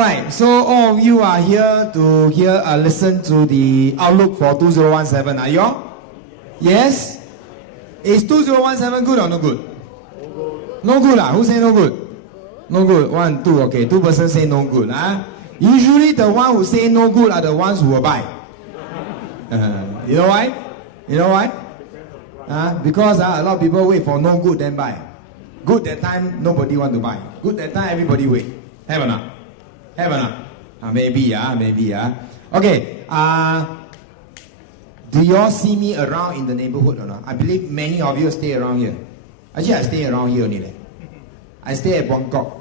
Alright, so all of you are here to listen to the outlook for 2017. Are you all? Yes? Is 2017 good or no good? No good. Who say no good? No good. 1, 2, okay. 2 persons say no good. Usually the one who say no good are the ones who will buy. You know why? You know why? Because a lot of people wait for no good then buy. Good that time, nobody want to buy. Good that time, everybody wait. Have or not? Have or not? Maybe. Okay. Do you all see me around in the neighborhood or not? I believe many of you stay around here. Actually, I stay around here only. I stay at Bangkok,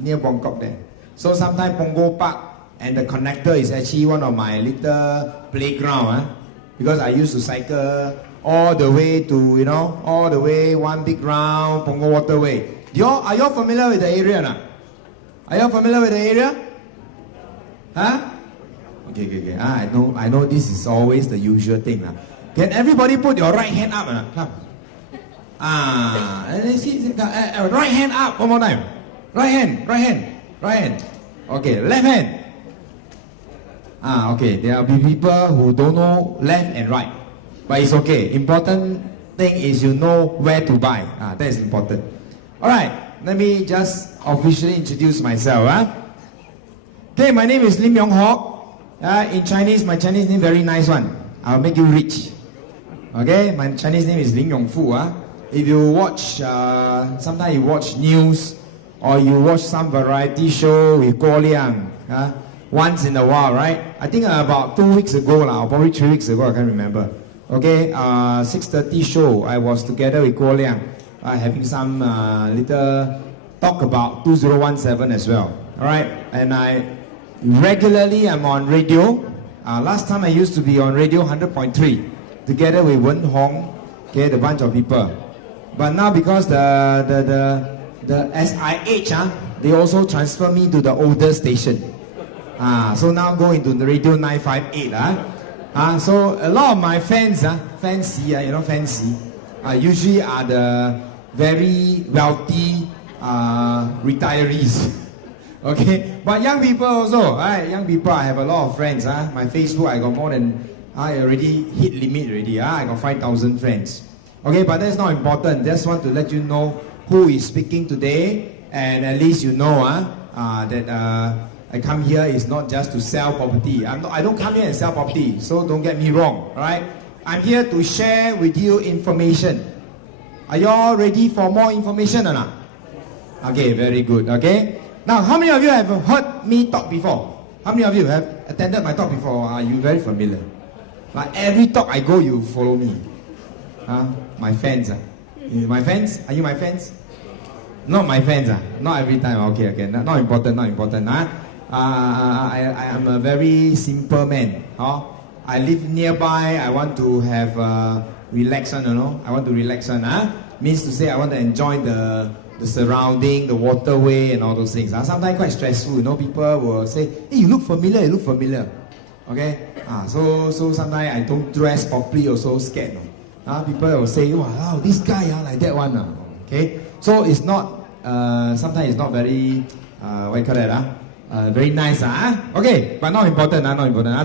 near Bangkok there. So sometimes Punggol Park and the connector is actually one of my little playground. Because I used to cycle all the way to, all the way one big round, Punggol Waterway. Are you all familiar with the area or not? Are you all familiar with the area? Okay. I know this is always the usual thing. Can everybody put your right hand up? Come. Right hand up, one more time. Right hand. Okay, left hand. Okay, there will be people who don't know left and right. But it's okay. Important thing is you know where to buy. That is important. Alright, let me just officially introduce myself. Okay, my name is Lim Yong Hock. In Chinese, my Chinese name very nice one. I'll make you rich. Okay, my Chinese name is Lim Yong Fu. If you watch, sometimes you watch news or you watch some variety show with Guo Liang, once in a while, right? I think about 2 weeks ago, or probably 3 weeks ago, I can't remember. Okay, 6:30 show, I was together with Guo Liang, having some little talk about 2017 as well. Alright, and regularly I'm on radio. Last time I used to be on radio 100.3 together with Wen Hong, okay, the bunch of people. But now because the SIH, they also transfer me to the older station. So now go into the radio 958. So a lot of my fans, fancy, fancy, usually are the very wealthy retirees. Okay, but young people also, young people, I have a lot of friends. My Facebook, I got more than, I already hit limit already. I got 5,000 friends. Okay, but that's not important. Just want to let you know who is speaking today, and at least you know that I come here is not just to sell property. I don't come here and sell property, so don't get me wrong. Alright, I'm here to share with you information. Are you all ready for more information or not? Okay, very good. Okay. Now, how many of you have heard me talk before? How many of you have attended my talk before? Are you very familiar? Like every talk I go, you follow me. My fans. My fans? Are you my fans? Not my fans. Not every time. Okay. Not important. I am a very simple man. I live nearby. I want to have relaxation. I want to relax. Means to say I want to enjoy the surrounding, the waterway and all those things. Sometimes quite stressful, people will say, hey, you look familiar. Okay? So sometimes I don't dress properly, also scared. People will say, wow, this guy like that one. Okay? So it's not, sometimes it's not very, what you call that? Very nice. Okay, but not important.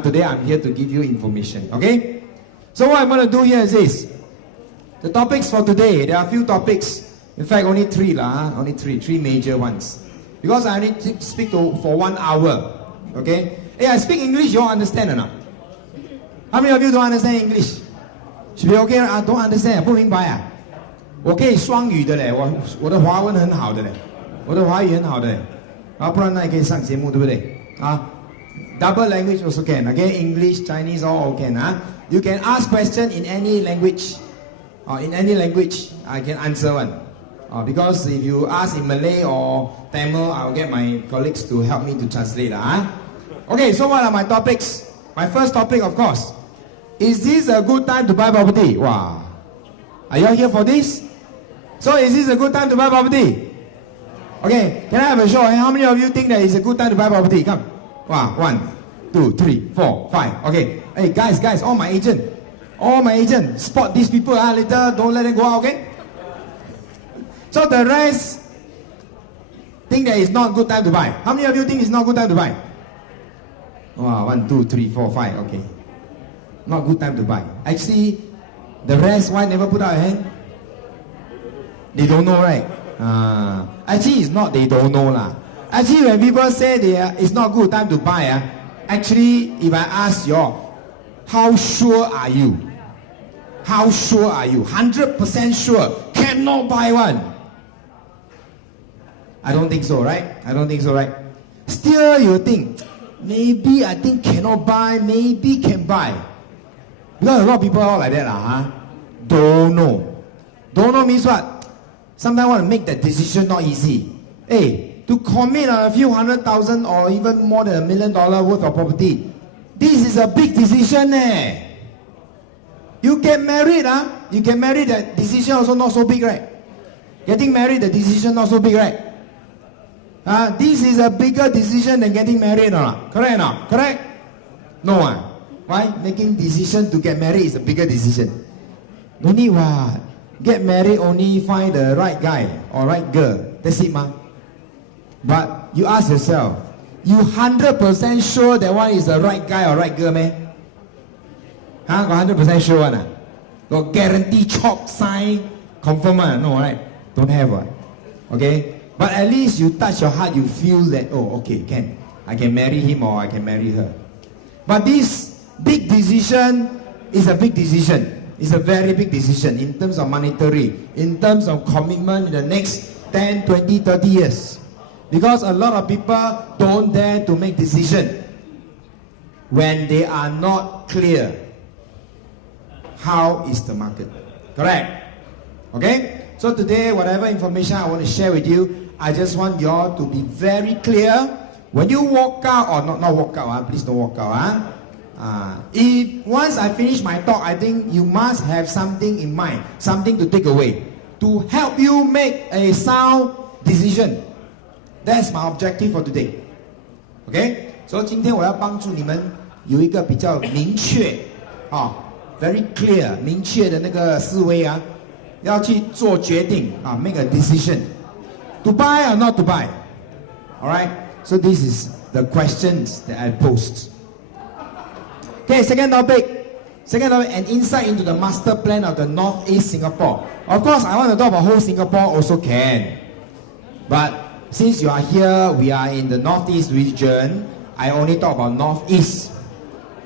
Today I'm here to give you information. Okay? So what I'm going to do here is this. The topics for today, there are a few topics. In fact, only three major ones. Because I only speak for 1 hour. Okay? Hey, I speak English, you all understand or not? How many of you don't understand English? Should be okay? Don't understand, 不明白啊？我可以双语的嘞，我的华文很好的嘞，我的华语很好的嘞，不然那也可以上节目，对不对？Double language also can. Okay, English, Chinese, all can. You can ask question in any language. In any language, I can answer one. Because if you ask in Malay or Tamil, I'll get my colleagues to help me to translate. Okay, so what are my topics? My first topic, of course, is this a good time to buy property? Wow. Are you all here for this? So is this a good time to buy property? Okay, can I have a show? How many of you think that it's a good time to buy property? Come. Wow, 1, 2, 3, 4, 5. Okay. Hey, guys, all my agents, spot these people. Later, don't let them go out, okay? So the rest, think that it's not good time to buy? How many of you think it's not good time to buy? Wow, 1, 2, 3, 4, 5, okay. Not good time to buy. Actually, the rest, why never put out a hand? They don't know, right? Actually, it's not they don't know lah. Actually, when people say it's not good time to buy, actually, if I ask you, how sure are you? How sure are you? 100% sure. Cannot buy one. I don't think so, right? I don't think so, right? Still, you think, maybe I think cannot buy, maybe can buy. Because a lot of people are like that, huh? Don't know. Don't know means what? Sometimes want to make that decision not easy. Hey, to commit on a few $100,000 or even more than $1 million worth of property, this is a big decision, eh? You get married, You get married, that decision also not so big, right? Getting married, the decision not so big, right? This is a bigger decision than getting married, or not? Correct or not? Correct? No one. Why? Making decision to get married is a bigger decision. No need what? Get married only find the right guy or right girl. That's it, ma. But you ask yourself, you 100% sure that one is the right guy or right girl, man? Got 100% sure one? Got guarantee chalk sign confirm one? No, right? Don't have one. Okay? But at least you touch your heart, you feel that, oh, okay, I can marry him or I can marry her. But this big decision is a big decision. It's a very big decision in terms of monetary, in terms of commitment in the next 10, 20, 30 years. Because a lot of people don't dare to make decision when they are not clear how is the market. Correct? Okay? So today, whatever information I want to share with you, I just want you all to be very clear. When you walk out, or not walk out, please don't walk out. If once I finish my talk, I think you must have something in mind, something to take away, to help you make a sound decision. That's my objective for today. Okay? So 今天我要帮助你们有一个比较明确very clear 明确的那个思维要去做决定make a decision to buy or not to buy. Alright? So this is the questions that I posed. Okay, second topic, an insight into the master plan of the Northeast Singapore. Of course, I want to talk about whole Singapore also can. But since you are here, we are in the Northeast region, I only talk about Northeast.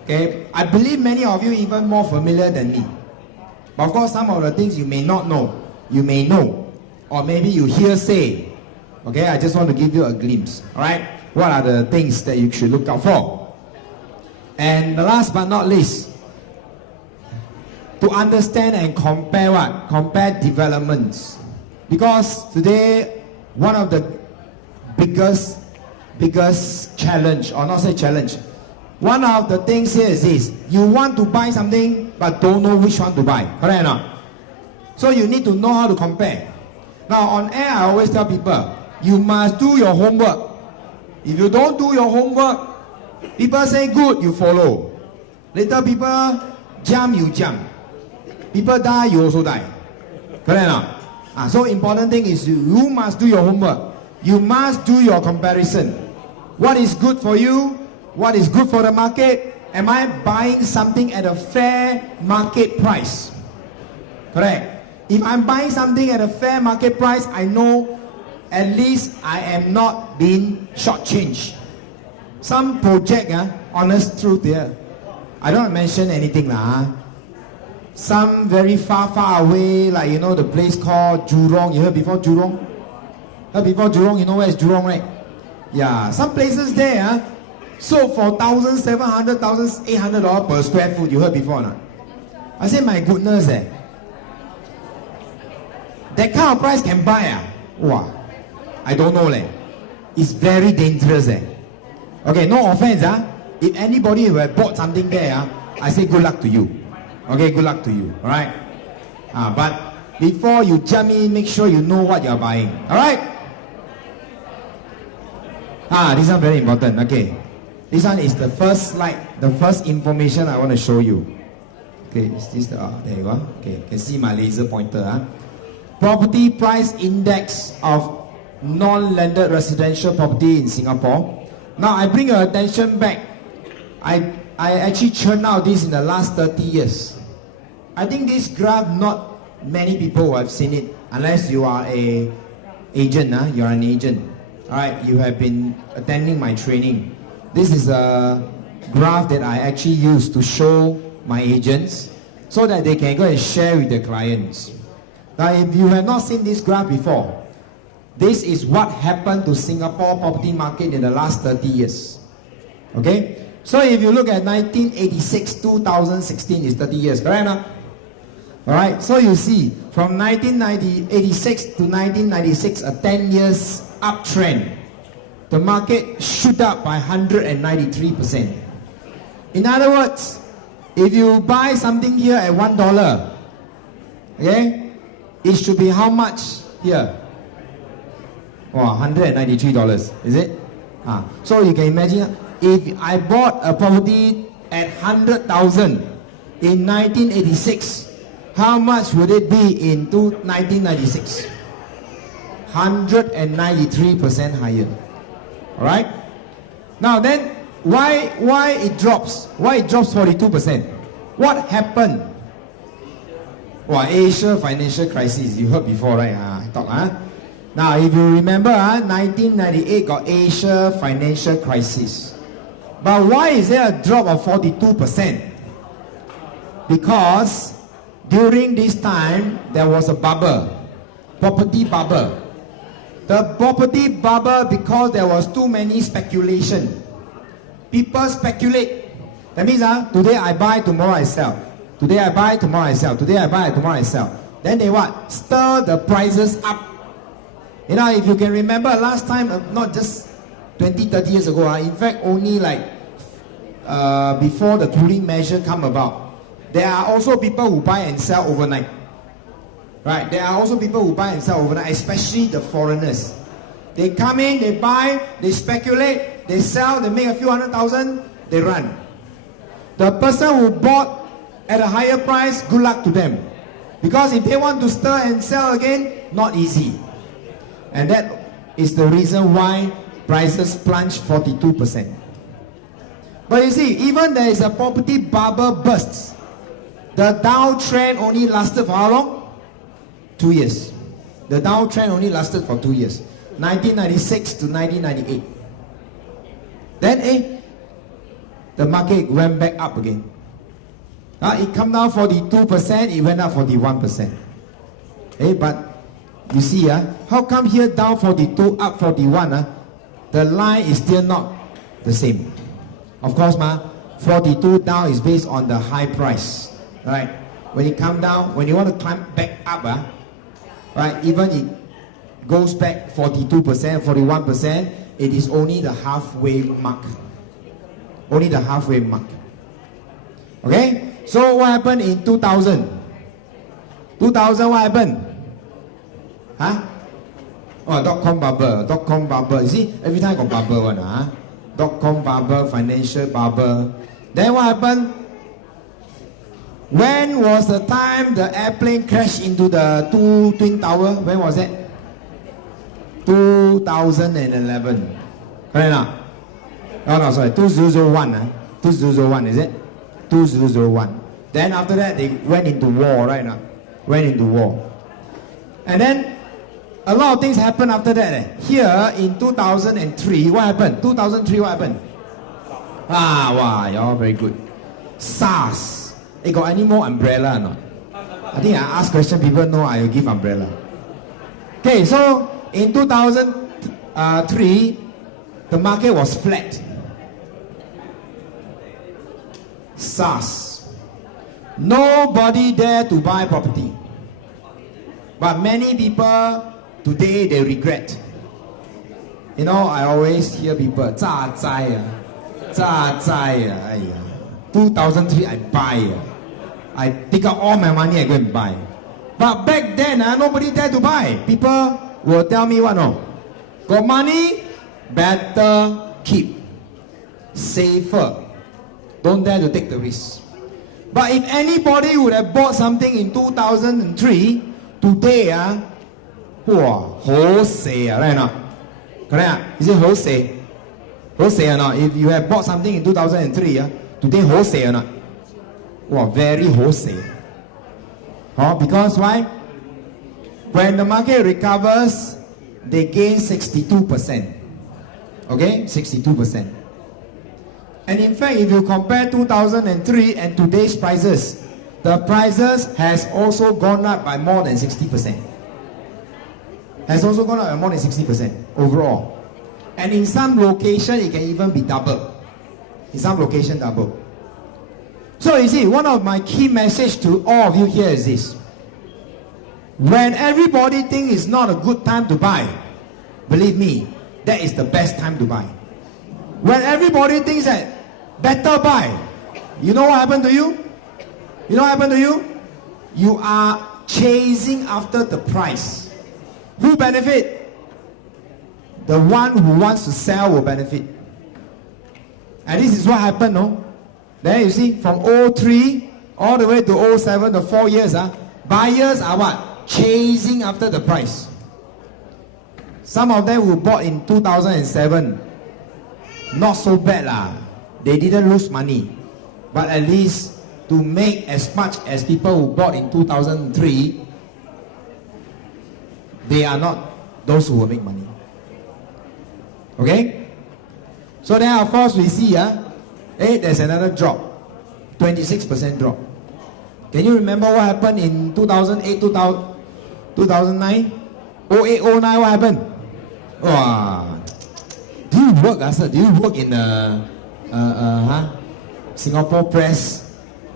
Okay, I believe many of you even more familiar than me. But of course, some of the things you may not know, you may know. Or maybe you hear say. Okay, I just want to give you a glimpse. Alright, what are the things that you should look out for? And the last but not least, to understand and compare what? Compare developments. Because today, one of the biggest challenge, or not say challenge, one of the things here is this: you want to buy something but don't know which one to buy. Correct or not? So you need to know how to compare. Now on air, I always tell people, you must do your homework. If you don't do your homework, people say good, you follow. Later people jump, you jump. People die, you also die. Correct or not? So important thing is you must do your homework. You must do your comparison. What is good for you? What is good for the market? Am I buying something at a fair market price? Correct. If I'm buying something at a fair market price, I know at least I am not being shortchanged. Some project, honest truth here, I don't mention anything Some very far away, like the place called Jurong. You heard before Jurong? Heard before Jurong? You know where is Jurong, right? Yeah, some places there sold for $1,700, $1,800 per square foot. You heard before or not? I say, my goodness, that kind of price can buy Wow, I don't know It's very dangerous Okay, no offense If anybody who had bought something there I say good luck to you. Okay, good luck to you. Alright? But before you jump in, make sure you know what you're buying. Alright? This one very important. Okay. This one is the first slide, the first information I want to show you. Okay, is this the there you go. Okay, you can see my laser pointer. Property price index of non-landed residential property in Singapore. Now I bring your attention back. I actually churned out this in the last 30 years. I think this graph, not many people who have seen it, unless you are an agent. You are an agent. Alright, you have been attending my training. This is a graph that I actually use to show my agents so that they can go and share with their clients. Now, if you have not seen this graph before, this is what happened to Singapore property market in the last 30 years. Okay? So if you look at 1986, 2016 is 30 years, correct or not? Alright, so you see, from 1986 to 1996, a 10 years uptrend. The market shoot up by 193%. In other words, if you buy something here at $1, okay, it should be how much here? Wow, $193, is it? So you can imagine, if I bought a property at 100,000 in 1986, how much would it be in 1996? 193% higher. Alright? Now then, why it drops? Why it drops 42%? What happened? Asia financial crisis. You heard before, right? Now, if you remember, 1998 got Asia financial crisis. But why is there a drop of 42%? Because during this time, there was a bubble. Property bubble. The property bubble because there was too many speculation. People speculate. That means today I buy, tomorrow I sell. Today I buy, tomorrow I sell. Today I buy, tomorrow I sell. Then they what? Stir the prices up. You know, if you can remember last time, not just 20, 30 years ago, in fact only like before the cooling measure come about, there are also people who buy and sell overnight. Right, there are also people who buy and sell overnight, especially the foreigners. They come in, they buy, they speculate, they sell, they make a few 100,000, they run. The person who bought at a higher price, good luck to them. Because if they want to stir and sell again, not easy. And that is the reason why prices plunged 42%. But you see, even there is a property bubble bursts, the downtrend only lasted for how long? 2 years. The downtrend only lasted for 2 years. 1996 to 1998. Then the market went back up again. It come down 42%, it went up 41%. But you see, how come here down 42, up 41? The line is still not the same. Of course, 42 down is based on the high price. Right? When it come down, when you want to climb back up, right, even it goes back 42%, 41%, it is only the halfway mark. Only the halfway mark. Okay? So what happened in 2000? 2000 what happened? Dot-com bubble. Dot-com bubble. You see, every time got bubble one. Dot-com bubble, financial bubble. Then what happened? When was the time the airplane crashed into the two twin tower? When was it? 2011. Correct now? Oh no, sorry, 2001. 2001, is it? 2001. Then after that, they went into war, right now? Went into war. And then, a lot of things happened after that. Here, in 2003, what happened? 2003, what happened? Wow, you're very good. SARS. Got any more umbrella or not? I think I ask question, people know I will give umbrella. Okay, so in 2003, the market was flat. SARS. Nobody dare to buy property. But many people today they regret. You know, I always hear people, 2003 I buy. I take out all my money, I go and buy. But back then, nobody dare to buy. People will tell me what, no? Got money, better keep. Safer. Don't dare to take the risk. But if anybody would have bought something in 2003, today, Wow, wholesale, right or not? Correct? Is it wholesale? Wholesale or not? If you have bought something in 2003, today wholesale or not? Wow, very wholesale. Because why? When the market recovers, they gain 62%. Okay, 62%. And in fact, if you compare 2003 and today's prices, the prices has also gone up by more than 60%. Has also gone up by more than 60% overall. And in some location, it can even be double. In some location, double. So you see, one of my key message to all of you here is this. When everybody thinks it's not a good time to buy, believe me, that is the best time to buy. When everybody thinks that better buy, you know what happened to you? You know what happened to you? You are chasing after the price. Who benefit? The one who wants to sell will benefit. And this is what happened, no? There you see, from 03 all the way to 07, the 4 years, buyers are what? Chasing after the price. Some of them who bought in 2007, not so bad lah. They didn't lose money. But at least to make as much as people who bought in 2003, they are not those who will make money. Okay? So then of course we see there's another drop. 26% drop. Can you remember what happened in 2008, 2009? 08, 09, what happened? Wow. Do you work, sir? Do you work in Singapore press?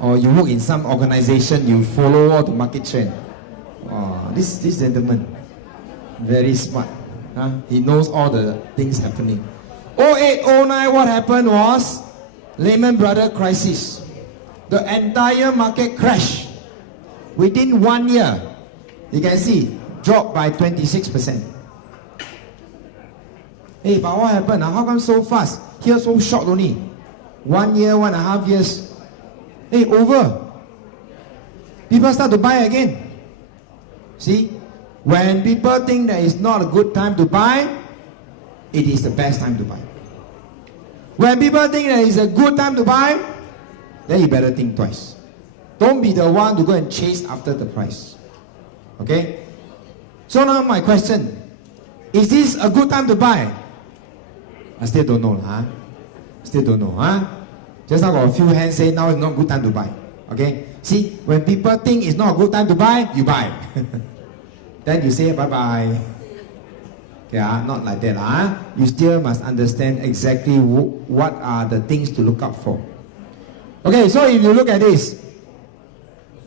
Or you work in some organization, you follow all the market trend? Oh, this gentleman, very smart. He knows all the things happening. 08, 09, what happened was Lehman Brothers crisis. The entire market crashed. Within 1 year, you can see, dropped by 26%. Hey, but what happened? How come so fast? Here so short only. 1 year, 1.5 years. Hey, over. People start to buy again. See? When people think that it's not a good time to buy, it is the best time to buy. When people think that it's a good time to buy, then you better think twice. Don't be the one to go and chase after the price. Okay? So now my question, is this a good time to buy? I still don't know, Still don't know, Just now got a few hands say now is not a good time to buy. Okay? See, when people think it's not a good time to buy, you buy. Then you say bye-bye. Okay, not like that. You still must understand exactly what are the things to look out for. Okay, so if you look at this,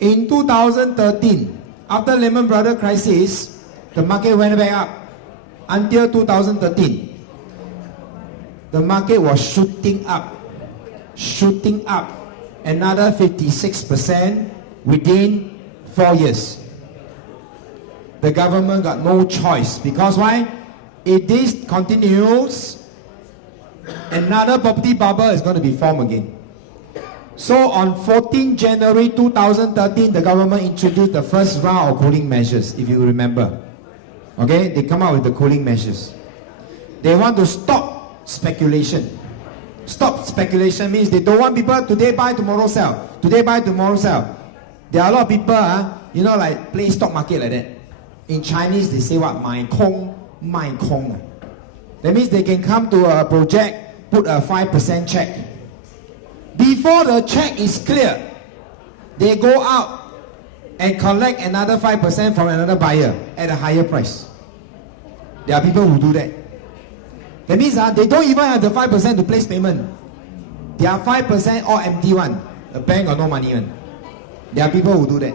in 2013, after Lehman Brothers crisis, the market went back up. Until 2013, the market was shooting up, another 56% within 4 years. The government got no choice, because why? If this continues, another property bubble is going to be formed again. So on 14 January 2013, the government introduced the first round of cooling measures, if you remember. Okay, they come out with the cooling measures. They want to stop speculation. Stop speculation means they don't want people today buy, tomorrow sell. Today buy, tomorrow sell. There are a lot of people, like play stock market like that. In Chinese, they say what? 买空, 卖空. That means they can come to a project, put a 5% check. Before the check is clear, they go out and collect another 5% from another buyer at a higher price. There are people who do that. That means they don't even have the 5% to place payment. There are 5% all empty one. The bank got no money one. There are people who do that.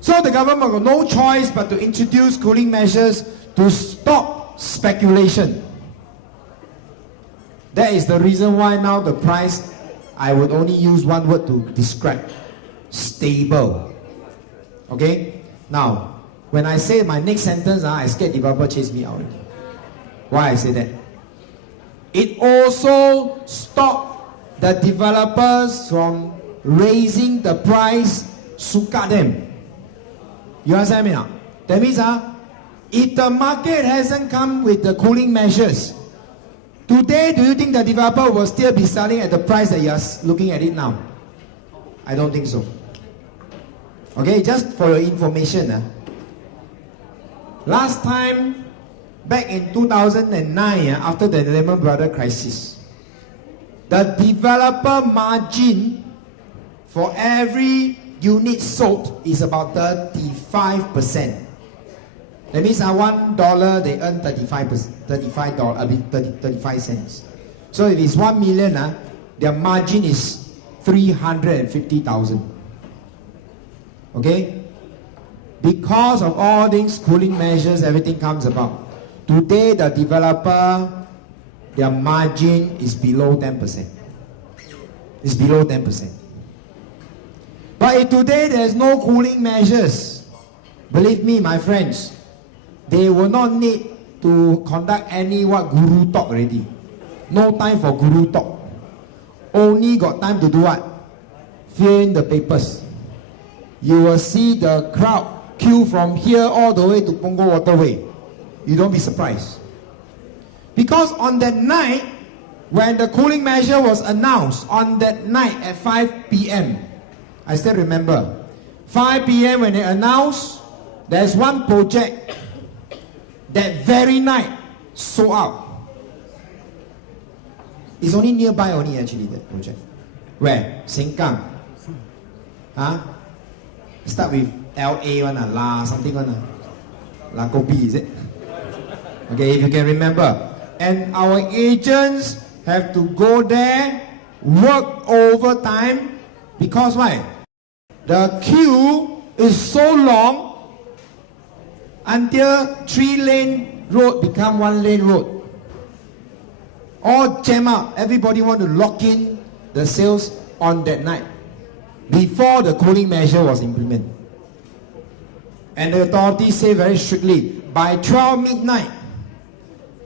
So the government got no choice but to introduce cooling measures to stop speculation. That is the reason why now the price, I would only use one word to describe. Stable. Okay? Now, when I say my next sentence, I scared developer chase me out. Why I say that? It also stopped the developers from raising the price, suka them. You understand me now? That means If the market hasn't come with the cooling measures, today, do you think the developer will still be selling at the price that you are looking at it now? I don't think so. Okay, just for your information. Last time, back in 2009, after the Lehman Brothers crisis, the developer margin for every unit sold is about 35%. That means $1 they earn 35 cents. So if it's 1 million, their margin is 350,000. Okay? Because of all these cooling measures, everything comes about. Today, the developer, their margin is below 10%. It's below 10%. But if today there's no cooling measures, believe me, my friends, they will not need to conduct any guru talk already. No time for guru talk. Only got time to do what? Fill in the papers. You will see the crowd queue from here all the way to Punggol Waterway. You don't be surprised. Because on that night, when the cooling measure was announced, on that night at 5 p.m., I still remember, 5 p.m. when they announced, there's one project that very night sold out. It's only nearby only actually, that project. Where? Sengkang. Huh? Start with LA one, La something one. La Kopi, is it? Okay, if you can remember. And our agents have to go there, work overtime, because why? The queue is so long until 3-lane road become 1-lane road. All jam up. Everybody want to lock in the sales on that night before the cooling measure was implemented. And the authorities say very strictly, by 12 midnight,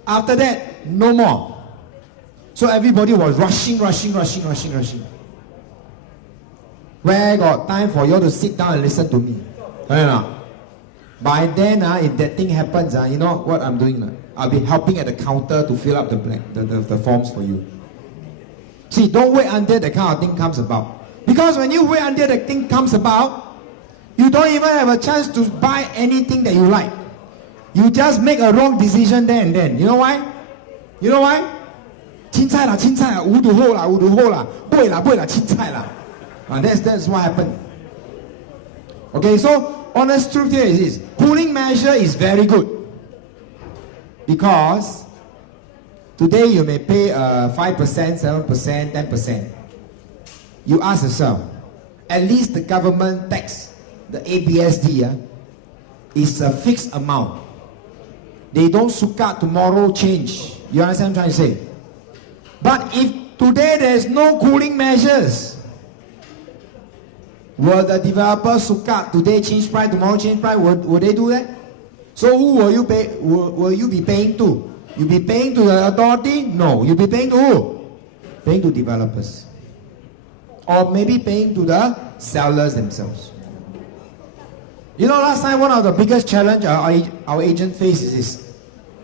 after that, no more. So everybody was rushing. Where got time for you to sit down and listen to me? No. By then, if that thing happens, you know what I'm doing? I'll be helping at the counter to fill up the forms for you. See, don't wait until the kind of thing comes about. Because when you wait until the thing comes about, you don't even have a chance to buy anything that you like. You just make a wrong decision there and then. You know why? You know why? 青菜啦, 五度后啦, 贵啦, 青菜啦. That's what happened. Okay, so honest truth here is this. Cooling measure is very good. Because today you may pay 5%, 7%, 10%. You ask yourself, at least the government tax, the ABSD, is a fixed amount. They don't suka tomorrow change. You understand what I'm trying to say? But if today there is no cooling measures, will the developer suka today change price, tomorrow change price? Will they do that? So who will you pay? Will you be paying to? You be paying to the authority? No. You be paying to who? Paying to developers. Or maybe paying to the sellers themselves. You know, last time one of the biggest challenge our agent faces is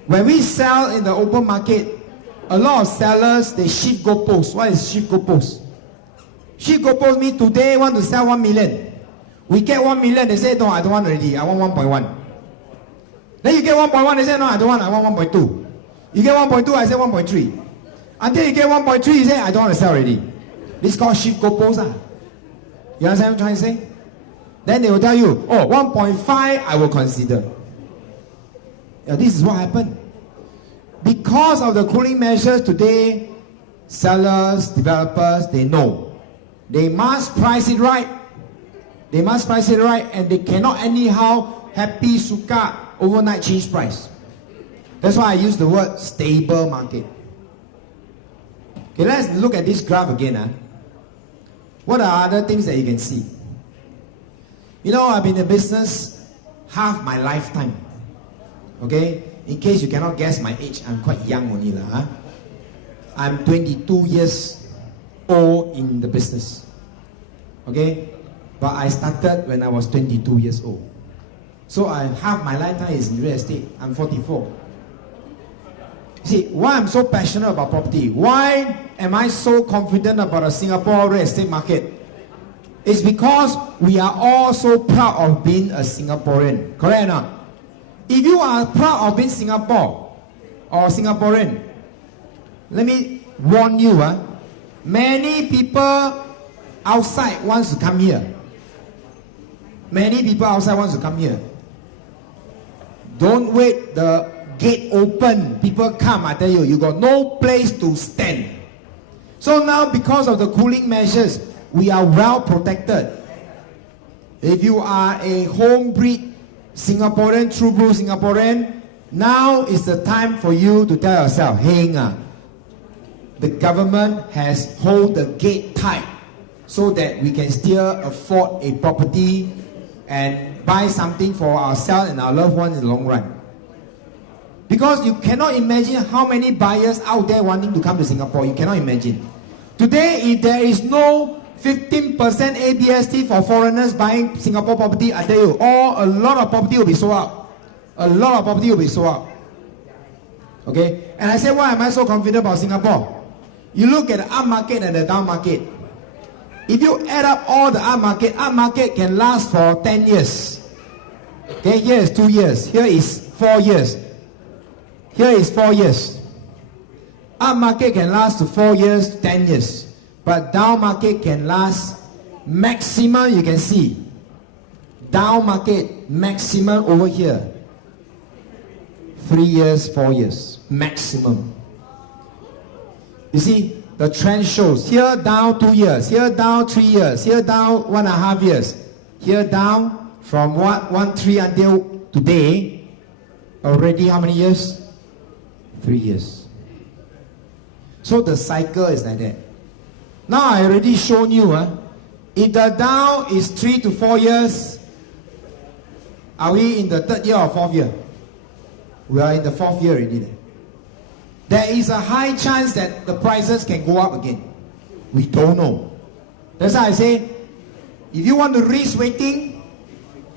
when we sell in the open market, a lot of sellers, they shift goalposts. What is shift goalposts? Shift goalposts means today want to sell 1 million. We get 1 million, they say, no, I don't want already, I want 1.1. Then you get 1.1, they say, no, I don't want, I want 1.2. You get 1.2, I say 1.3. Until you get 1.3, you say, I don't want to sell already. This is called shift goalposts. You understand what I'm trying to say? Then they will tell you, oh, 1.5, I will consider. Yeah, this is what happened. Because of the cooling measures today, sellers, developers, they know. They must price it right. They must price it right, and they cannot anyhow happy suka overnight change price. That's why I use the word stable market. Okay, let's look at this graph again. What are other things that you can see? You know, I've been in business half my lifetime. Okay? In case you cannot guess my age, I'm quite young only. I'm 22 years old in the business. Okay? But I started when I was 22 years old. So half my lifetime is in real estate. I'm 44. See, why I'm so passionate about property? Why am I so confident about the Singapore real estate market? It's because we are all so proud of being a Singaporean. Correct or not? If you are proud of being Singapore or Singaporean, let me warn you, many people outside wants to come here. Many people outside wants to come here. Don't wait the gate open. People come, I tell you, you got no place to stand. So now because of the cooling measures, we are well protected. If you are a home-breed Singaporean, true blue Singaporean, now is the time for you to tell yourself, hey, the government has hold the gate tight so that we can still afford a property and buy something for ourselves and our loved ones in the long run. Because you cannot imagine how many buyers out there wanting to come to Singapore. You cannot imagine. Today, if there is no 15% ABST for foreigners buying Singapore property, I tell you, a lot of property will be sold out. A lot of property will be sold out. Okay? And I say, why am I so confident about Singapore? You look at the up market and the down market. If you add up all the up market can last for 10 years. Okay, here is 2 years. Here is 4 years. Here is 4 years. Up market can last to 4 years, 10 years. But down market can last maximum, you can see. Down market maximum over here. 3 years, 4 years. Maximum. You see, the trend shows. Here down 2 years. Here down 3 years. Here down 1.5 years. Here down from 1.3 until today. Already how many years? 3 years. So the cycle is like that. Now I already shown you, if the down is 3 to 4 years, are we in the 3rd year or 4th year? We are in the 4th year already. There is a high chance that the prices can go up again. We don't know. That's why I say, if you want to risk waiting,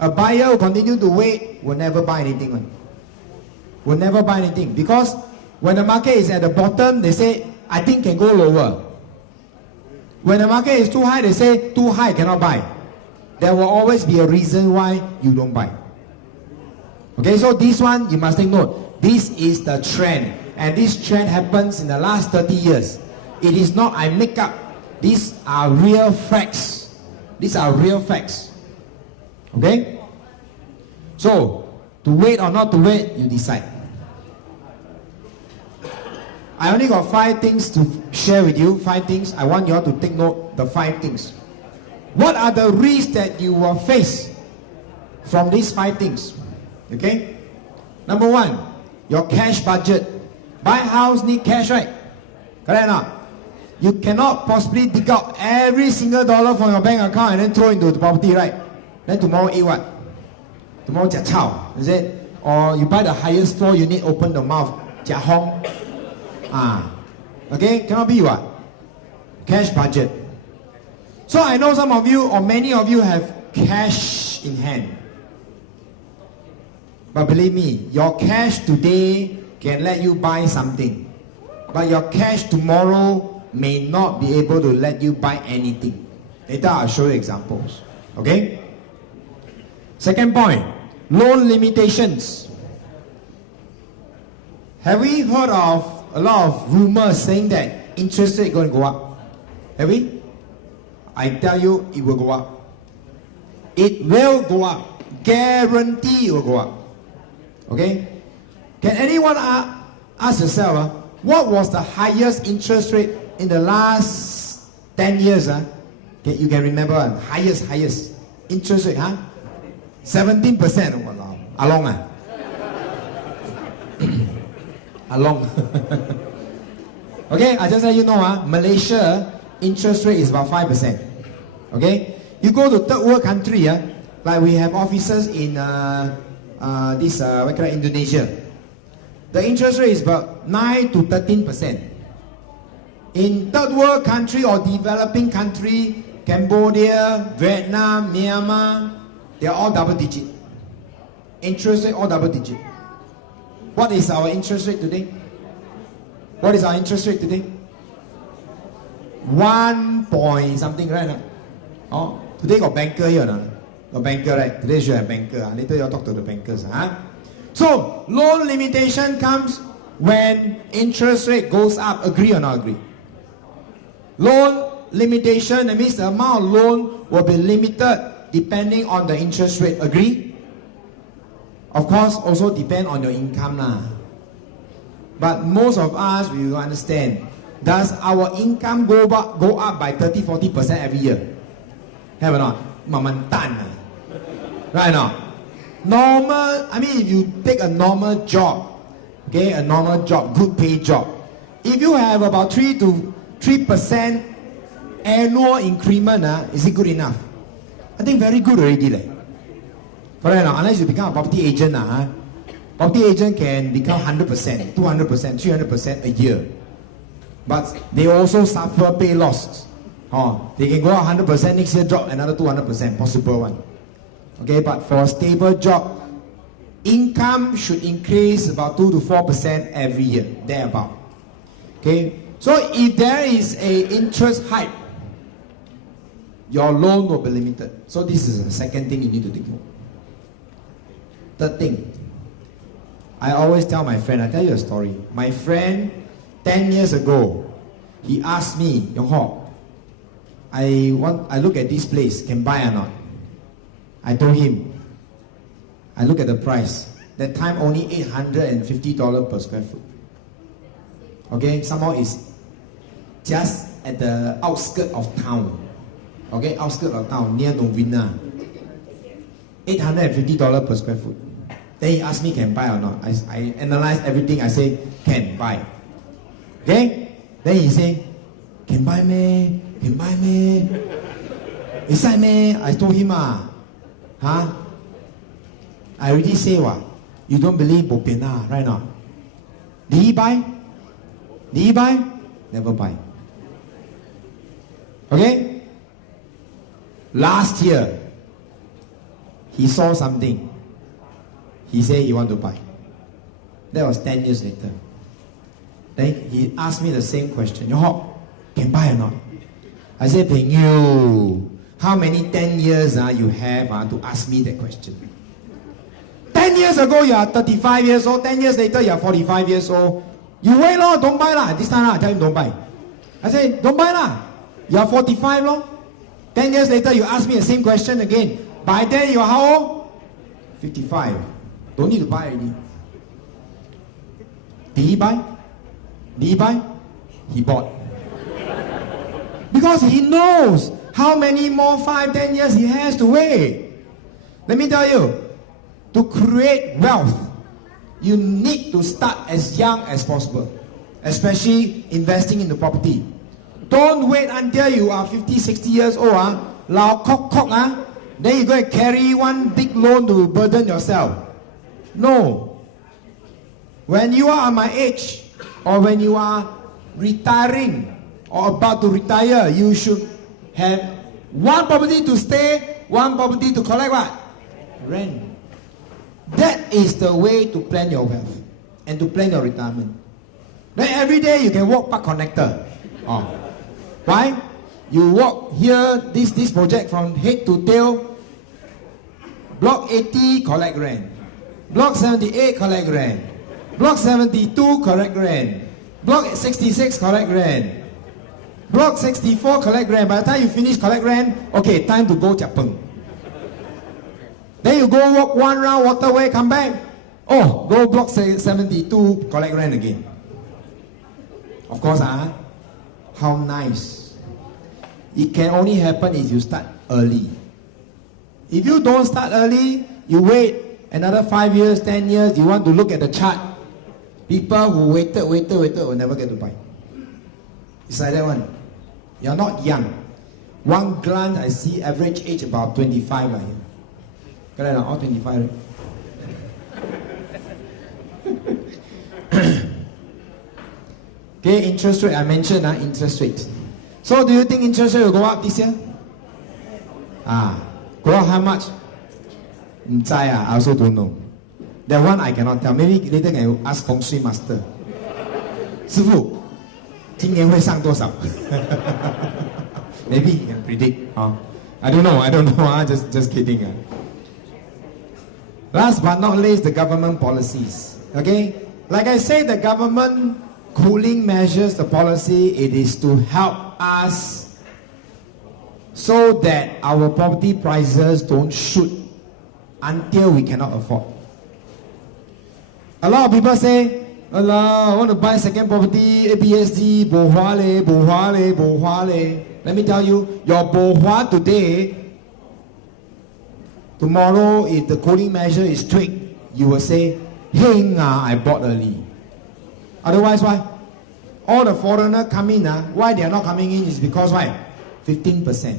a buyer will continue to wait, will never buy anything. Will never buy anything. Because when the market is at the bottom, they say, I think can go lower. When the market is too high, they say, too high, cannot buy. There will always be a reason why you don't buy. Okay, so this one, you must take note. This is the trend. And this trend happens in the last 30 years. It is not I make up. These are real facts. These are real facts. Okay? So, to wait or not to wait, you decide. I only got 5 things to share with you. 5 things. I want you all to take note the 5 things. What are the risks that you will face from these 5 things? Okay? Number 1, your cash budget. Buy house need cash, right? Correct or not? You cannot possibly dig out every single dollar from your bank account and then throw into the property, right? Then tomorrow eat what? Tomorrow chiau, is it? Or you buy the highest floor unit, open the mouth, hong. Okay, cannot be what? Cash budget. So I know some of you or many of you have cash in hand. But believe me, your cash today can let you buy something. But your cash tomorrow may not be able to let you buy anything. Later I'll show you examples. Okay? Second point, loan limitations. Have we heard of a lot of rumors saying that interest rate is going to go up? Have we? I tell you, it will go up. It will go up. Guarantee it will go up. Okay? Can anyone ask yourself, what was the highest interest rate in the last 10 years? Okay, you can remember, highest interest rate, 17%. Wow. Along, along. Okay, I just let you know, Malaysia interest rate is about 5%. Okay, you go to third world country, like we have offices in Indonesia. The interest rate is about 9 to 13%. In third world country or developing country, Cambodia, Vietnam, Myanmar, they are all double digit. Interest rate all double digit. What is our interest rate today? What is our interest rate today? 1 point something, right? Oh, today got banker here, no? Got banker, right? Today should have banker. Later you'll talk to the bankers. Huh? So, loan limitation comes when interest rate goes up. Agree or not agree? Loan limitation, that means the amount of loan will be limited depending on the interest rate. Agree? Of course, also depend on your income lah. But most of us, we will understand. Does our income go up by 30-40% every year? Have or not? Mamantan. Right now. Normal, I mean, if you take a normal job, okay, a normal job, good paid job, if you have about 3% annual increment, is it good enough? I think very good already. Correct or not? Unless you become a property agent, property agent can become 100%, 200%, 300% a year. But they also suffer pay loss. They can go 100% next year, drop another 200%, possible one. Okay, but for a stable job, income should increase about 2 to 4% every year, thereabout. Okay, so if there is a interest hike, your loan will be limited. So this is the second thing you need to take note. Third thing, I always tell my friend, I tell you a story. My friend, 10 years ago, he asked me, Yong Hock, I look at this place, can buy or not? I told him, I look at the price. That time only $850 per square foot. Okay, somehow it's just at the outskirts of town. Okay, outskirts of town, near Novena. $850 per square foot. Then he asked me, can buy or not? I analyzed everything, I say, can buy. Okay? Then he say, can buy me? Can buy me? Inside me? I told him, I already say what? You don't believe bo pian right now. Did he buy? Did he buy? Never buy. Okay? Last year, he saw something. He said he want to buy. That was 10 years later. Then he asked me the same question. Yong Hock, can buy or not? I said, Peng Yu, how many 10 years you have to ask me that question? 10 years ago you are 35 years old, 10 years later you are 45 years old. You wait lor, don't buy lah. This time I tell him don't buy. I say, don't buy lah. You are 45 lor. 10 years later you ask me the same question again. By then you are how old? 55. Don't need to buy already. Did he buy? Did he buy? He bought. Because he knows how many more 5-10 years he has to wait. Let me tell you, to create wealth, you need to start as young as possible, especially investing in the property. Don't wait until you are 50, 60 years old, lao kok kok, then you go and carry one big loan to burden yourself. No. When you are my age, or when you are retiring, or about to retire, you should have one property to stay, one property to collect what? Rent. That is the way to plan your wealth and to plan your retirement. Then every day you can walk park connector. Why? You walk here, this project from head to tail. Block 80, collect rent. Block 78, collect rent. Block 72, collect rent. Block 66, collect rent. Block 64, collect rent. By the time you finish collect rent, okay, time to go Japeng. Then you go walk one round Waterway, come back. Oh, go block 72, collect rent again. Of course, how nice. It can only happen if you start early. If you don't start early, you wait another 5 years, 10 years, you want to look at the chart. People who waited will never get to buy. It's like that one. You're not young. One glance, I see average age about 25 right here. Correct, all 25, right? Okay, interest rate, I mentioned interest rate. So do you think interest rate will go up this year? Go up how much? I also don't know. That one I cannot tell. Maybe later can ask Feng Shui Master. 师傅，今年会上多少？ Maybe he can predict. I don't know. Just kidding. Last but not least, the government policies. Okay? Like I say, the government cooling measures, the policy, it is to help us so that our property prices don't shoot until we cannot afford. A lot of people say, Allah, I want to buy second property, ABSD, bo hua le, bo hua le, bo hua le. Let me tell you, your bo hua today, tomorrow, if the cooling measure is tweaked, you will say, hey, I bought early. Otherwise, why? All the foreigners come in, why they are not coming in is because why? 15%.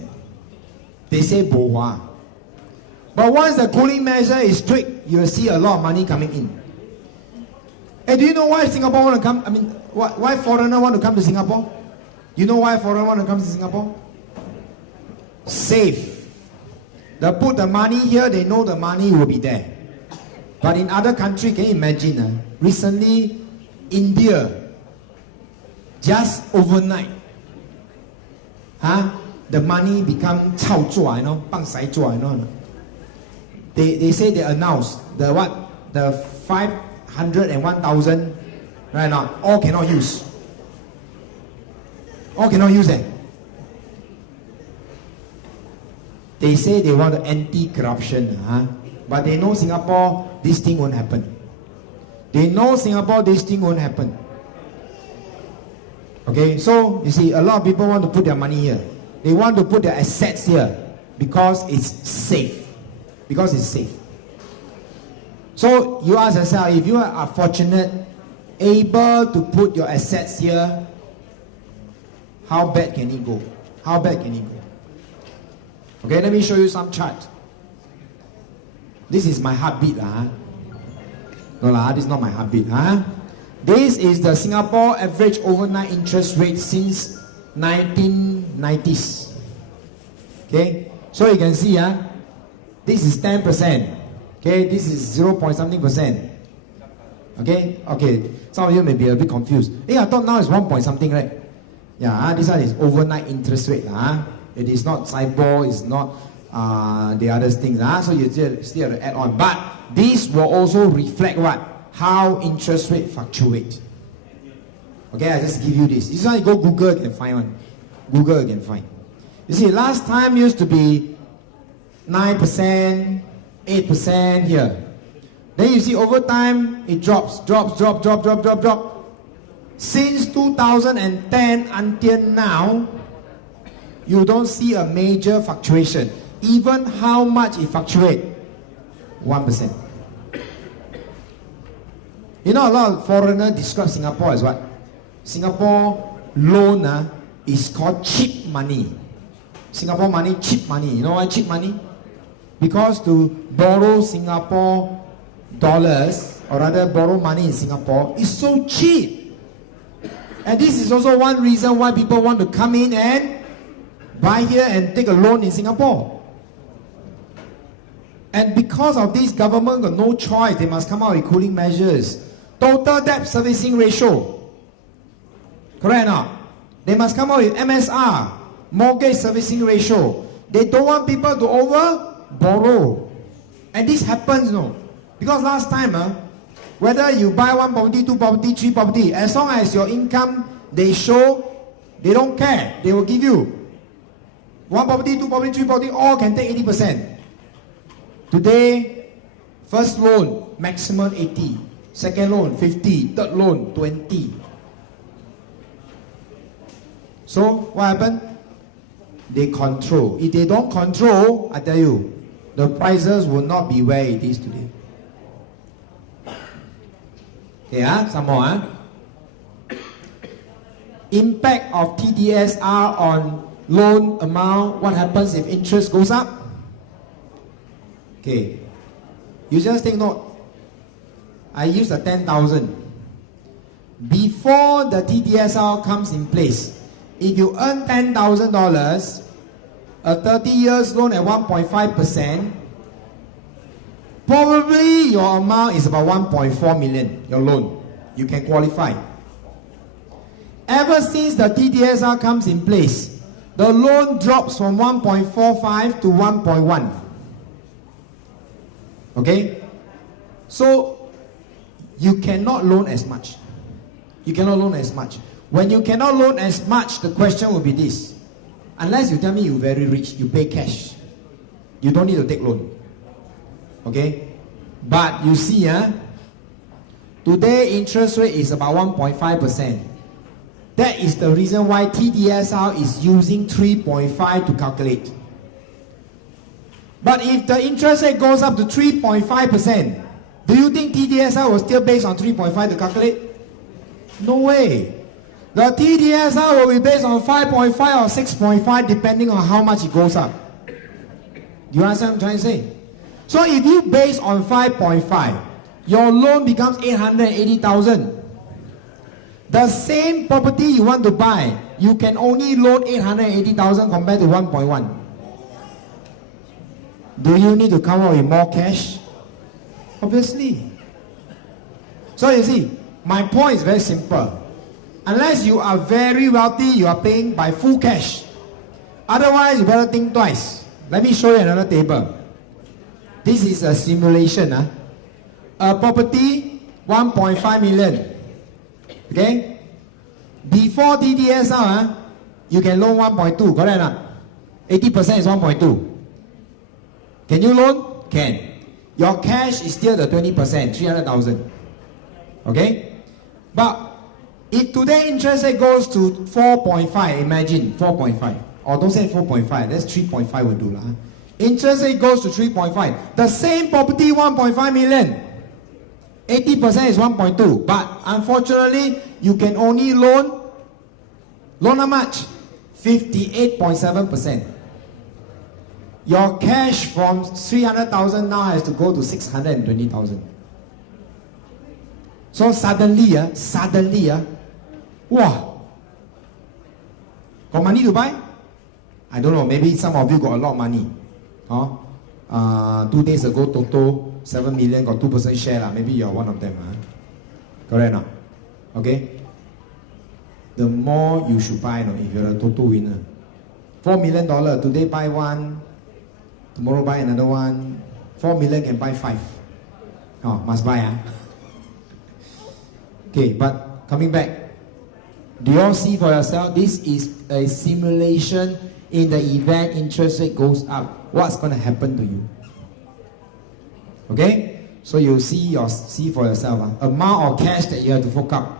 They say bo hua. But once the cooling measure is tweaked, you will see a lot of money coming in. Hey, do you know why Singapore want to come? I mean, why foreigners want to come to Singapore? You know why foreigners want to come to Singapore? Safe. They put the money here, they know the money will be there. But in other countries, can you imagine? Recently, India, just overnight, the money become 炒作, bang sai zuo, They say they announced the 501,000 right now, all cannot use. All cannot use it. They say they want to anti-corruption, but they know Singapore, this thing won't happen. They know Singapore, this thing won't happen. Okay, so you see, a lot of people want to put their money here. They want to put their assets here because it's safe. Because it's safe. So you ask yourself, if you are fortunate, able to put your assets here, how bad can it go? How bad can it go? Okay, let me show you some chart. This is my heartbeat. No, this is not my heartbeat. This is the Singapore average overnight interest rate since 1990s. Okay, so you can see, this is 10%. Okay, this is 0 point something %. Okay, some of you may be a bit confused. Hey, I thought now it's 1 point something, right? Yeah, this one is overnight interest rate. It is not SIBOR, it's not the other things. So you still have to add on. But this will also reflect what? How interest rate fluctuate. Okay, I just give you this. This one, you go Google, you can find one. Google, you can find. You see, last time used to be 9%, 8% here. Then you see over time, it drops. Since 2010 until now, you don't see a major fluctuation. Even how much it fluctuates? 1%. You know, a lot of foreigners describe Singapore as what? Singapore loan is called cheap money. Singapore money, cheap money. You know why cheap money? Because to borrow Singapore dollars, or rather borrow money in Singapore, is so cheap. And this is also one reason why people want to come in and buy here and take a loan in Singapore. And because of this, government got no choice. They must come out with cooling measures. Total debt servicing ratio. Correct or not? They must come out with MSR, mortgage servicing ratio. They don't want people to over borrow. And this happens, because last time, whether you buy 1 property, 2 property, 3 property, as long as your income they show, they don't care. They will give you 1 property, 2 property, 3 property, all can take 80%. Today, first loan maximum 80, second loan 50, third loan 20. So what happened? They control. If they don't control, I tell you, the prices will not be where it is today. Okay, some more. Impact of TDSR on loan amount. What happens if interest goes up? Okay, you just take note. I use the 10,000. Before the TDSR comes in place, if you earn $10,000, a 30 years loan at 1.5%, Probably your amount is about 1.4 million, your loan. You can qualify. Ever since the TDSR comes in place, the loan drops from 1.45 to 1.1. Okay? So, you cannot loan as much. You cannot loan as much. When you cannot loan as much, the question will be this. Unless you tell me you're very rich, you pay cash. You don't need to take loan. Okay? But you see, today interest rate is about 1.5%. That is the reason why TDSR is using 3.5 to calculate. But if the interest rate goes up to 3.5%, do you think TDSR will still based on 3.5 to calculate? No way. The TDSR will be based on 5.5 or 6.5 depending on how much it goes up. Do you understand what I'm trying to say? So if you base on 5.5, your loan becomes 880,000. The same property you want to buy, you can only loan 880,000 compared to 1.1. Do you need to come up with more cash? Obviously. So you see, my point is very simple. Unless you are very wealthy, you are paying by full cash. Otherwise, you better think twice. Let me show you another table. This is a simulation. A property, 1.5 million. Okay? Before TDSR, you can loan 1.2. Correct or not? 80% is 1.2. Can you loan? Can. Your cash is still the 20%, 300,000. Okay? But if today interest rate goes to 4.5, imagine 4.5. Or don't say 4.5, that's 3.5 will do. Interest rate goes to 3.5. The same property, 1.5 million. 80% is 1.2. But unfortunately, you can only loan how much? 58.7%. Your cash from 300,000 now has to go to 620,000. So suddenly, wow, got money to buy? I don't know, maybe some of you got a lot of money. 2 days ago, Toto, 7 million, got 2% share. Maybe you're one of them. Correct or not? Okay? The more you should buy, if you're a Toto winner. $4 million, today buy one, tomorrow buy another one. 4 million can buy 5. Must buy. Okay, but coming back, do you all see for yourself? This is a simulation in the event interest rate goes up. What's going to happen to you? Okay? So you see for yourself. Amount of cash that you have to fork out.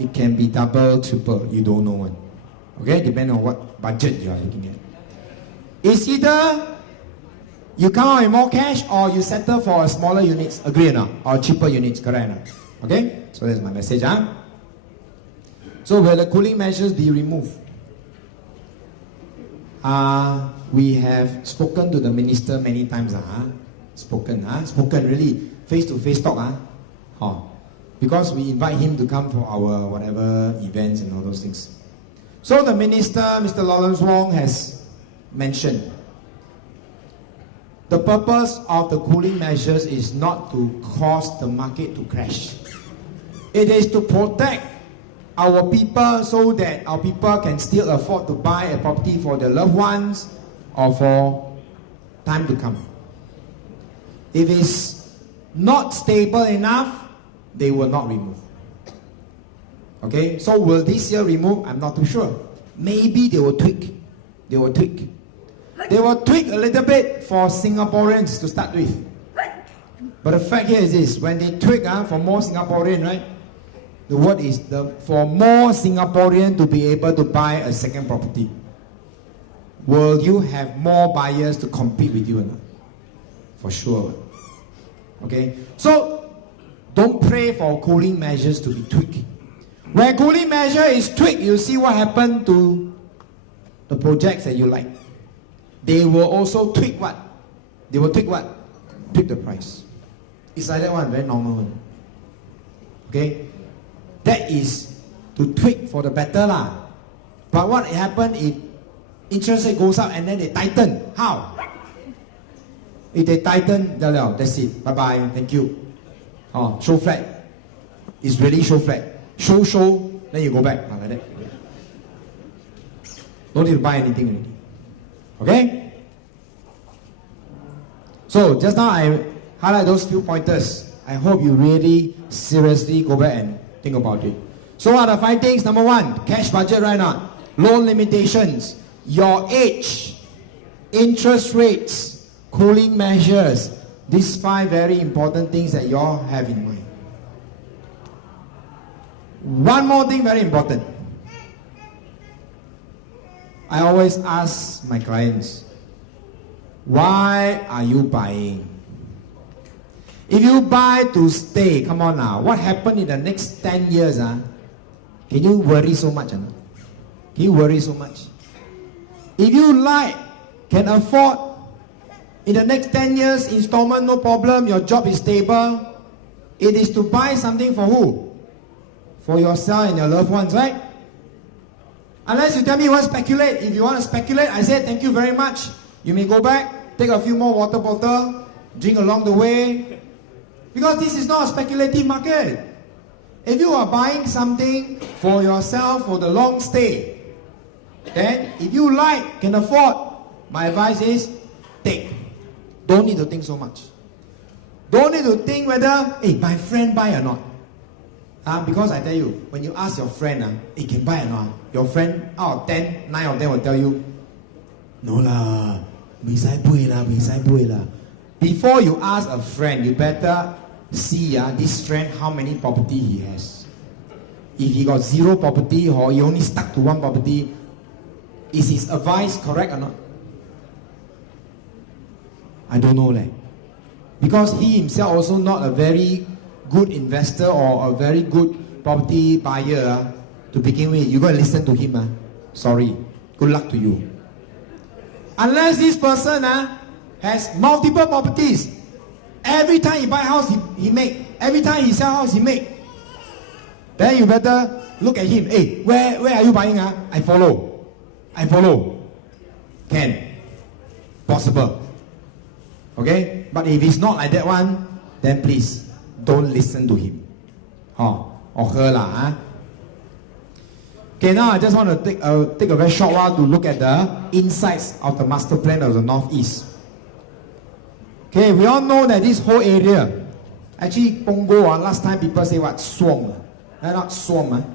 It can be double, triple. You don't know one. Okay? Depending on what budget you are looking at. It's either you come out with more cash or you settle for smaller units, agree or not? Or cheaper units, correct or not? Okay? So that's my message. So will the cooling measures be removed? We have spoken to the minister many times. Spoken really, face-to-face talk. Because we invite him to come for our whatever events and all those things. So the minister, Mr. Lawrence Wong, has mentioned the purpose of the cooling measures is not to cause the market to crash. It is to protect our people so that our people can still afford to buy a property for their loved ones or for time to come. If it's not stable enough, they will not remove. Okay, so will this year remove? I'm not too sure. Maybe they will tweak. They will tweak a little bit for Singaporeans to start with. But the fact here is this: when they tweak for more Singaporean, right? The word is for more Singaporean to be able to buy a second property. Will you have more buyers to compete with you or not? For sure. Okay? So, don't pray for cooling measures to be tweaked. When cooling measure is tweaked, you see what happened to the projects that you like. They will also tweak what? They will tweak what? Tweak the price. It's like that one, very normal one. Okay? That is to tweak for the better lah. But what happened if interest rate goes up and then they tighten? How? If they tighten, that's it. Bye-bye. Thank you. Oh, show flat. It's really show flat. Show, then you go back. Like that. Don't need to buy anything already. Okay? So, just now I highlight those few pointers. I hope you really seriously go back and think about it. So what are the 5 things? Number 1, cash budget right now. Loan limitations, your age, interest rates, cooling measures. These 5 very important things that you all have in mind. One more thing very important. I always ask my clients, why are you buying? If you buy to stay, come on now, what happened in the next 10 years? Can you worry so much? Can you worry so much? If you like, can afford, in the next 10 years, installment, no problem, your job is stable, it is to buy something for who? For yourself and your loved ones, right? Unless you tell me you want to speculate. If you want to speculate, I say thank you very much. You may go back, take a few more water bottle, drink along the way. Because this is not a speculative market. If you are buying something for yourself for the long stay, then if you like, can afford, my advice is take. Don't need to think so much. Don't need to think whether, hey, my friend buy or not. Because I tell you, when you ask your friend, hey, can buy or not? Your friend, out of 10, 9 of them will tell you, no lah, lah. Before you ask a friend, you better see this friend how many property he has. If he got 0 property or he only stuck to 1 property, is his advice correct or not? I don't know leh. Because he himself also not a very good investor or a very good property buyer to begin with. You gotta listen to him. Sorry. Good luck to you. Unless this person has multiple properties. Every time he buy house, he make. Every time he sell house, he make. Then you better look at him. Hey, where are you buying? I follow. Can. Possible. Okay? But if it's not like that one, then please, don't listen to him. Or her lah. Okay, now I just want to take a very short while to look at the insights of the master plan of the Northeast. Okay, we all know that this whole area, actually Punggol, last time people say what? Swamp. Not swamp.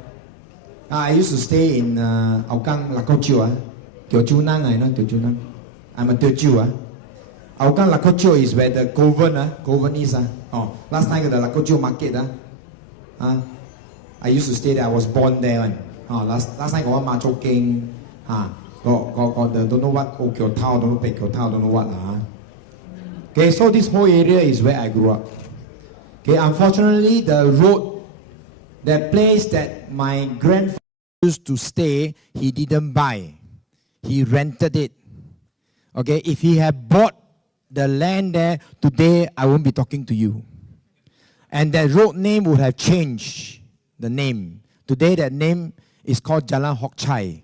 I used to stay in Hougang, Lakochio. Teochew Nang, I know Teochew Nang. I'm a Teochew. Hougang, Lakochio is where the Govan is. Last time the Lakochio market. I used to stay there. I was born there. Last time got one Macho King. Got the don't know what Okyo Tao, don't know Pekyo Tao, don't know what. Okay, so this whole area is where I grew up. Okay, unfortunately, the road, that place that my grandfather used to stay, he didn't buy. He rented it. Okay, if he had bought the land there, today I won't be talking to you. And that road name would have changed the name. Today that name is called Jalan Hock Chai.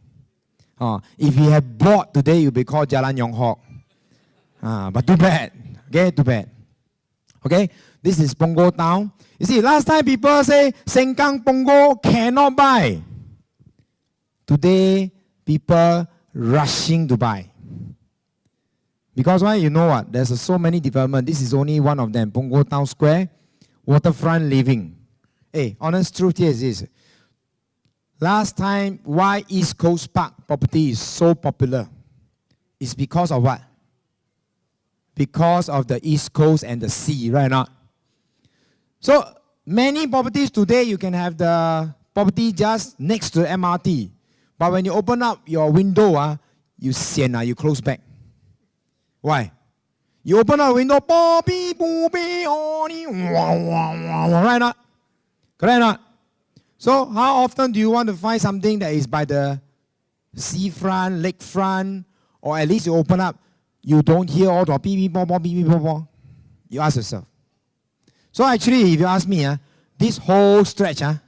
If he had bought today, it would be called Jalan Yong Hock. But too bad. Okay, too bad. Okay, this is Punggol town. You see, last time people say Sengkang Punggol cannot buy. Today, people rushing to buy. Because why? You know what? There's so many development. This is only one of them. Punggol Town Square, waterfront living. Hey, honest truth here is this. Last time, why East Coast Park property is so popular? It's because of what? Because of the East Coast and the sea, right now. So, many properties today, you can have the property just next to the MRT. But when you open up your window, you sian, you close back. Why? You open up a window, right not? Correct not? So how often do you want to find something that is by the seafront, lakefront, or at least you open up, you don't hear all the beep, beep, beep, beep, beep. You ask yourself. So actually, if you ask me, this whole stretch, don't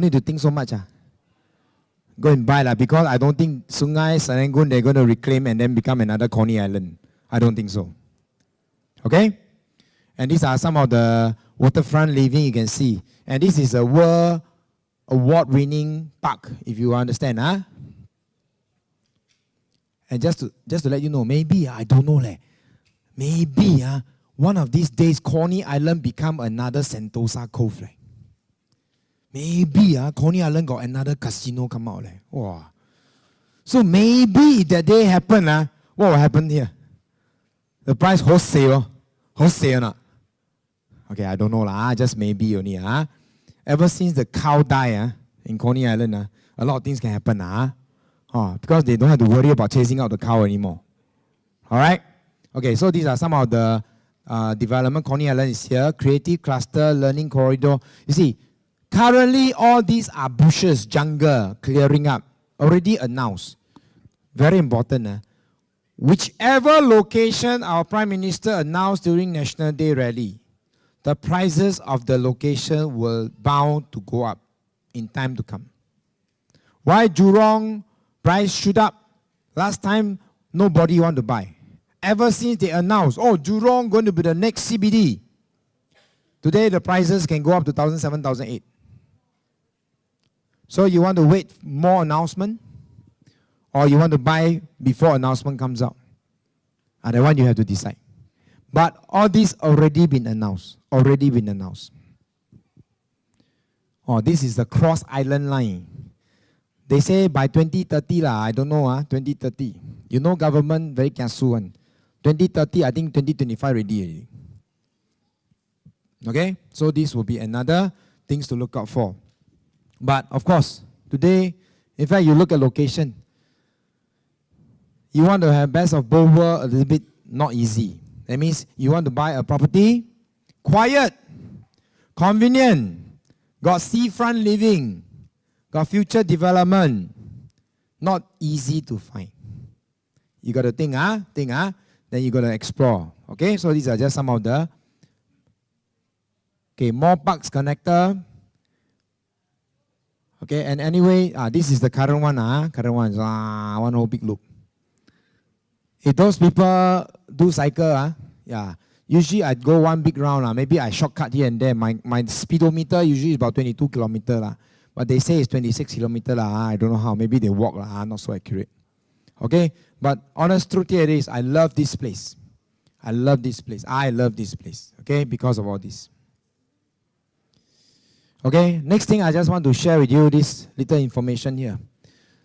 need to think so much. Go and buy because I don't think Sungei Serangoon they're going to reclaim and then become another Coney Island. I don't think so. Okay? And these are some of the waterfront living you can see. And this is a World Award-winning park, if you understand. Huh? And just to let you know, maybe, I don't know, maybe one of these days, Coney Island become another Sentosa Cove. Maybe Coney Island got another casino come out. Wow. So maybe that day happen, what will happen here? The price wholesale or not? Okay, I don't know, just maybe only. Ever since the cow died in Coney Island, a lot of things can happen. Because they don't have to worry about chasing out the cow anymore. All right? Okay, so these are some of the development. Coney Island is here. Creative cluster, learning corridor. You see, currently all these are bushes, jungle, clearing up. Already announced. Very important. Whichever location our Prime Minister announced during National Day rally, the prices of the location will bound to go up in time to come. Why Jurong price shoot up? Last time, nobody want to buy. Ever since they announced, Jurong going to be the next CBD. Today, the prices can go up to 1,700, 1,800. So you want to wait more announcement? Or you want to buy before announcement comes out? That one you have to decide. But all this already been announced. Already been announced. This is the cross island line. They say by 2030 I don't know, 2030. You know government very careful one. 2030, I think 2025 already. Okay? So this will be another things to look out for. But of course, today, in fact, you look at location. You want to have best of both worlds, a little bit not easy. That means you want to buy a property, quiet, convenient, got seafront living, got future development, not easy to find. You got to think, then you got to explore. Okay, so these are just some of the more parks connector. Okay, and anyway, this is the current one. Current one is one whole big loop. If those people do cycle, usually I go one big round. Maybe I shortcut here and there. My speedometer usually is about 22 kilometers. But they say it's 26 kilometers. I don't know how. Maybe they walk. Not so accurate. Okay, but honest truth here is, I love this place. I love this place. I love this place. Okay, because of all this. Okay, next thing I just want to share with you this little information here.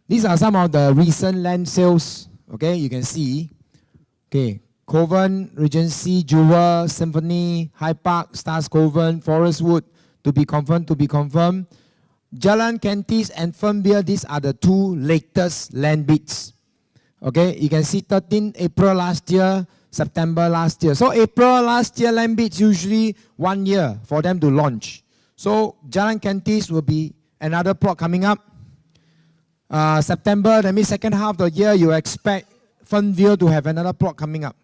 These are some of the recent land sales. Okay, you can see. Okay, Coven, Regency, Jewel, Symphony, High Park, Stars Coven, Forestwood, to be confirmed, to be confirmed. Jalan Kentis and Fernvale, these are the two latest land bids. Okay, you can see 13 April last year, September last year. So April last year land bids usually 1 year for them to launch. So Jalan Kentis will be another plot coming up. September, that means second half of the year, you expect Fernvale to have another plot coming up.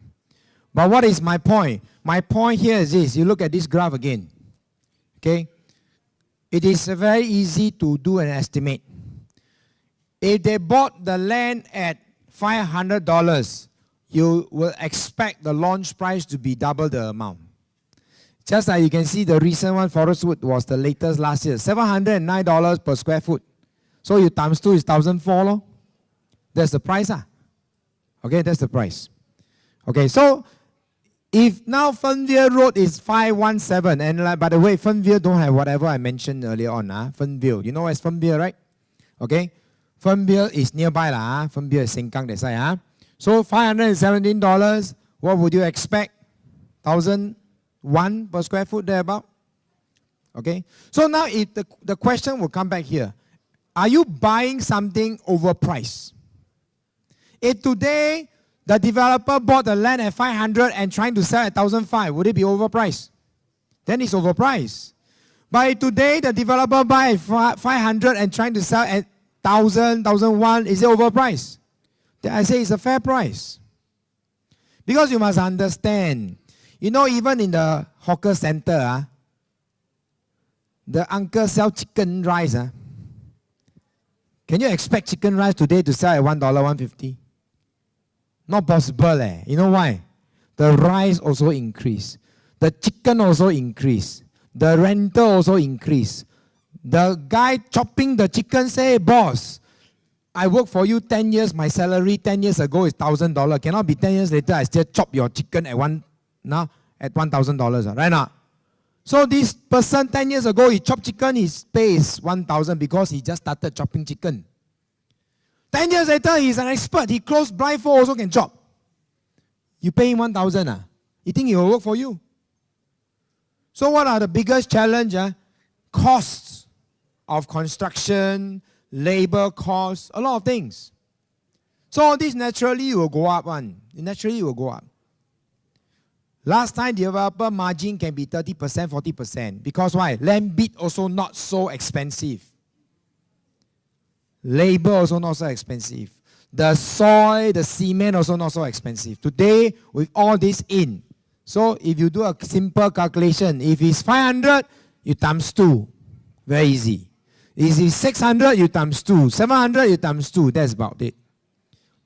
But what is my point? My point here is this. You look at this graph again. Okay? It is very easy to do an estimate. If they bought the land at $500, you will expect the launch price to be double the amount. Just like you can see the recent one, Forestwood, was the latest last year. $709 per square foot. So you times 2 is 1,004. That's the price. Okay, that's the price. Okay, so if now Fernvale Road is 517, and by the way, Fernvale don't have whatever I mentioned earlier on. Fernvale, you know where's Fernvale, right? Okay, Fernvale is nearby. Fernvale is Sengkang, that side. So $517, what would you expect? 1,001 per square foot, thereabout. Okay, so now if the question will come back here. Are you buying something overpriced? If today the developer bought the land at 500 and trying to sell at 1,005, would it be overpriced? Then it's overpriced. But if today the developer buy at 500 and trying to sell at 1,000, 1,001, is it overpriced? Then I say it's a fair price. Because you must understand, you know, even in the hawker center, the uncle sell chicken rice. Can you expect chicken rice today to sell at $1, $1.50? Not possible. You know why? the rice also increase. The chicken also increase. The rental also increase. The guy chopping the chicken say, boss, I work for you 10 years, my salary 10 years ago is $1,000. Cannot be 10 years later, I still chop your chicken at $1,000, right now? So this person 10 years ago, he chopped chicken, his pay is 1,000 because he just started chopping chicken. 10 years later, he's an expert. He closed blindfold, also can chop. You pay him 1,000. You think he will work for you? So what are the biggest challenges? Costs of construction, labor costs, a lot of things. So all this naturally will go up. Naturally will go up. Last time, developer margin can be 30%, 40%. Because why? Land bid also not so expensive. Labor also not so expensive. The soil, the cement also not so expensive. Today, with all this in, so if you do a simple calculation, if it's 500, you times 2. Very easy. If it's 600, you times 2. 700, you times 2. That's about it.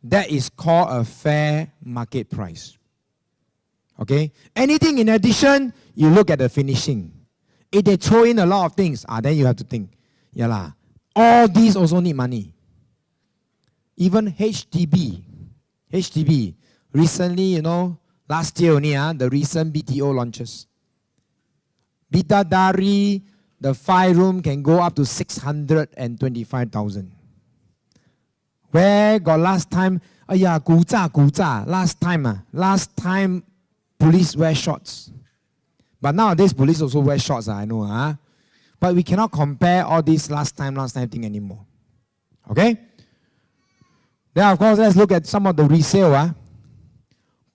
That is called a fair market price. Okay? Anything in addition, you look at the finishing. If they throw in a lot of things, then you have to think, yeah lah, all these also need money. Even HDB, recently, last year only, the recent BTO launches. Bidadari, the 5-room can go up to 625,000. Where got last time? Last time, police wear shorts. But nowadays, police also wear shorts, I know. But we cannot compare all this last time thing anymore. Okay? Then, of course, let's look at some of the resale.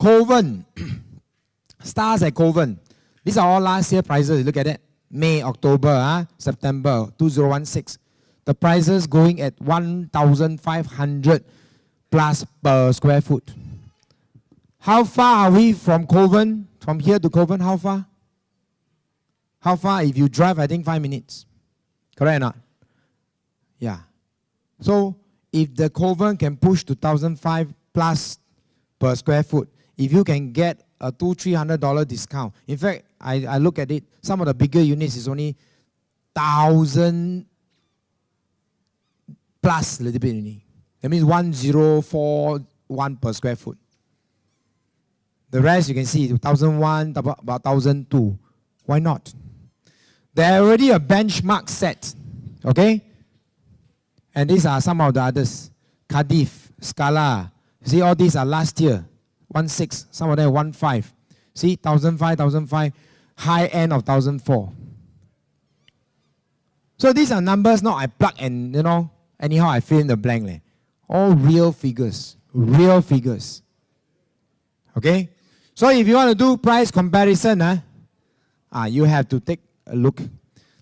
Kovan. Stars at Kovan. These are all last year prices. Look at it. May, October, September 2016. The prices going at 1,500 plus per square foot. How far are we from Kovan? From here to Kovan, how far? How far? If you drive, I think 5 minutes. Correct or not? Yeah. So, if the Kovan can push to 1,500 plus per square foot, if you can get a $200-300 discount. In fact, I look at it, some of the bigger units is only 1,000 plus a little bit only. That means 1,041 per square foot. The rest you can see 1,001, about 1,002. Why not? There already a benchmark set. Okay? And these are some of the others. Cardiff, Scala. See, all these are last year. 1,600, some of them 1,500. See, 1,500, 1,500. High end of 1,004. So these are numbers, not I plug and, anyhow I fill in the blank. All real figures. Real figures. Okay? So if you want to do price comparison, you have to take a look.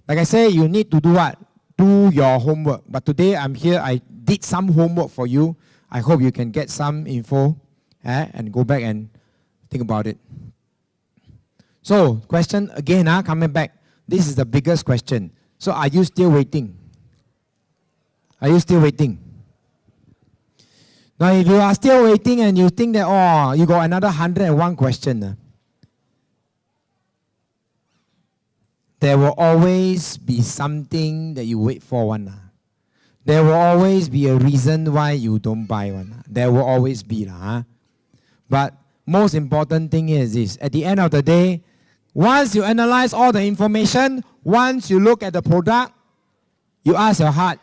Like I say, you need to do what? Do your homework. But today I'm here, I did some homework for you. I hope you can get some info and go back and think about it. So, question again, coming back. This is the biggest question. So, are you still waiting? Are you still waiting? Now, if you are still waiting and you think that, you got another 101 question, there will always be something that you wait for one. There will always be a reason why you don't buy one. There will always be. But most important thing is this. At the end of the day, once you analyze all the information, once you look at the product, you ask your heart,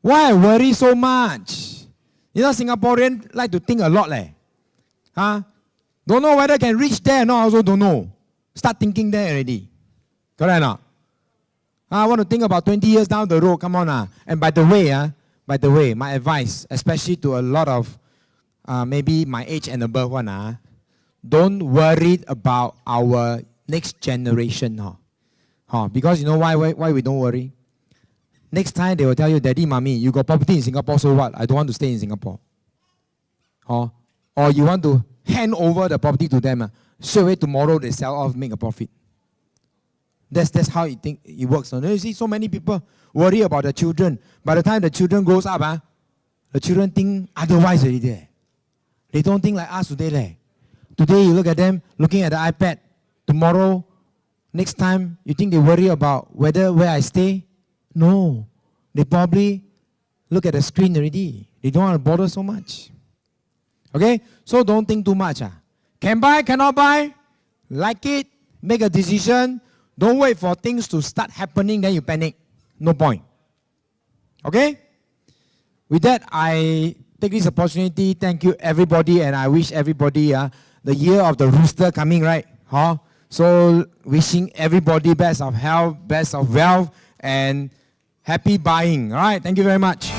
why I worry so much? Singaporeans like to think a lot. Don't know whether can reach there or not, also don't know. Start thinking there already. Correct or not? I want to think about 20 years down the road. Come on. And by the way, my advice, especially to a lot of maybe my age and above one, don't worry about our next generation. Because you know why we don't worry? Next time they will tell you, Daddy, Mommy, you got property in Singapore, so what? I don't want to stay in Singapore. Or you want to hand over the property to them. Straight away tomorrow they sell off, make a profit. That's how it works. You see so many people worry about the children. By the time the children grows up, the children think otherwise already. They don't think like us today. Today you look at them looking at the iPad. Tomorrow, next time, you think they worry about where I stay? No. They probably look at the screen already. They don't want to bother so much. Okay? So don't think too much. Can buy, cannot buy? Like it, make a decision. Don't wait for things to start happening, then you panic. No point. Okay? With that, I take this opportunity. Thank you, everybody, and I wish everybody the year of the rooster coming, right? Huh? So wishing everybody best of health, best of wealth, and happy buying. All right? Thank you very much.